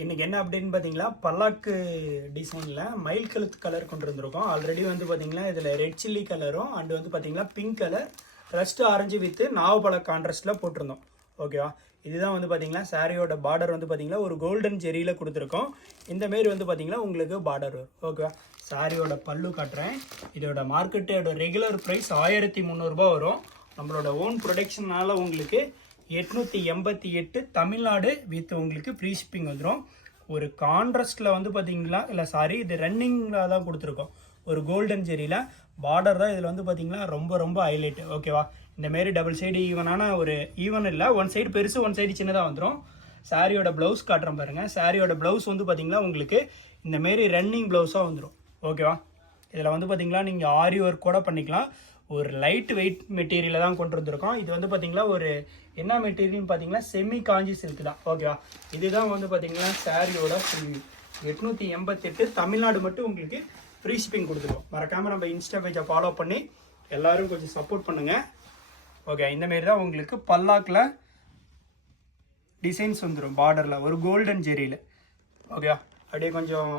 இன்றைக்கி என்ன அப்படின்னு பார்த்தீங்களா, பல்லாக்கு டிசைனில் மயில் கழுத்து கலர் கொண்டு வந்திருக்கோம். ஆல்ரெடி வந்து பார்த்தீங்கன்னா இதில் ரெட் சில்லி கலரும் அண்டு வந்து பார்த்தீங்கன்னா pink colour rust orange with நாவப்பழ கான்ட்ராஸ்ட்டில் போட்டிருந்தோம். ஓகேவா, இதுதான் வந்து பார்த்தீங்கன்னா சாரியோட பார்டர் வந்து பார்த்தீங்கன்னா ஒரு கோல்டன் ஜெரியில் கொடுத்துருக்கோம். இந்தமாரி வந்து பார்த்தீங்கன்னா உங்களுக்கு பார்டர் வரும். ஓகேவா, சாரியோட பல்லு காட்டுறேன். இதோட மார்க்கெட்டோட ரெகுலர் ப்ரைஸ் 1300 வரும். நம்மளோட ஓன் ப்ரொடக்ஷனால் உங்களுக்கு 888 தமிழ்நாடு வித் உங்களுக்கு ஃப்ரீ ஷிப்பிங் வந்துடும். ஒரு கான்ட்ராஸ்டில் வந்து பார்த்தீங்களா இல்லை சாரி இது ரன்னிங்கில் தான் கொடுத்துருக்கோம். ஒரு கோல்டன் ஜெரியில் பார்டர் தான் இதில் வந்து பார்த்தீங்கன்னா ரொம்ப ரொம்ப ஹைலைட்டு. ஓகேவா, இந்தமாரி டபுள் சைடு ஈவனான ஒரு ஈவன் இல்லை, ஒன் சைடு பெருசு ஒன் சைடு சின்னதாக வந்துடும். சாரியோட ப்ளவுஸ் காட்டுறேன் பாருங்கள். சாரியோட ப்ளவுஸ் வந்து பார்த்தீங்கன்னா உங்களுக்கு இந்தமாரி ரன்னிங் ப்ளவுஸாக வந்துடும். ஓகேவா, இதில் வந்து பார்த்தீங்கன்னா நீங்கள் ஆரி ஒர்க் கூட பண்ணிக்கலாம். ஒரு லைட் வெயிட் மெட்டீரியலில் தான் கொண்டு வந்திருக்கோம். இது வந்து பார்த்தீங்கன்னா ஒரு என்ன மெட்டீரியல்னு பார்த்தீங்கன்னா செமி காஞ்சி சில்க் தான். ஓகேவா, இதுதான் வந்து பார்த்தீங்கன்னா சாரியோட ஃபுல் 888 தமிழ்நாடு மட்டும் உங்களுக்கு ஃப்ரீ ஷிப்பிங் கொடுத்துருவோம். மறக்காமல் நம்ம இன்ஸ்டா பேஜை ஃபாலோ பண்ணி எல்லோரும் கொஞ்சம் சப்போர்ட் பண்ணுங்கள். ஓகே, இந்தமாரி தான் உங்களுக்கு பல்லாக்கில் டிசைன்ஸ் வந்துடும். பார்டரில் ஒரு கோல்டன் ஜெரியில். ஓகேவா, அப்படியே கொஞ்சம்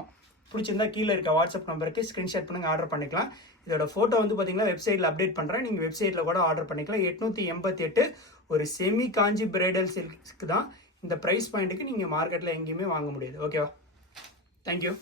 பிடிச்சிருந்தா கீழே இருக்க வாட்ஸ்அப் நம்பருக்கு ஸ்க்ரீன்ஷாட் பண்ணுங்கள், ஆர்டர் பண்ணிக்கலாம். இதோட ஃபோட்டோ வந்து பார்த்தீங்கன்னா வெப்சைட்டில் அப்டேட் பண்ணுறேன். நீங்கள் வெப்சைட்டில் கூட ஆர்டர் பண்ணிக்கலாம். 888 ஒரு செமி காஞ்சி பிரைடல் சில்க்கு தான். இந்த ப்ரைஸ் பாயிண்ட்டுக்கு நீங்கள் மார்க்கெட்டில் எங்கேயுமே வாங்க முடியாது. ஓகேவா, தேங்க்யூ.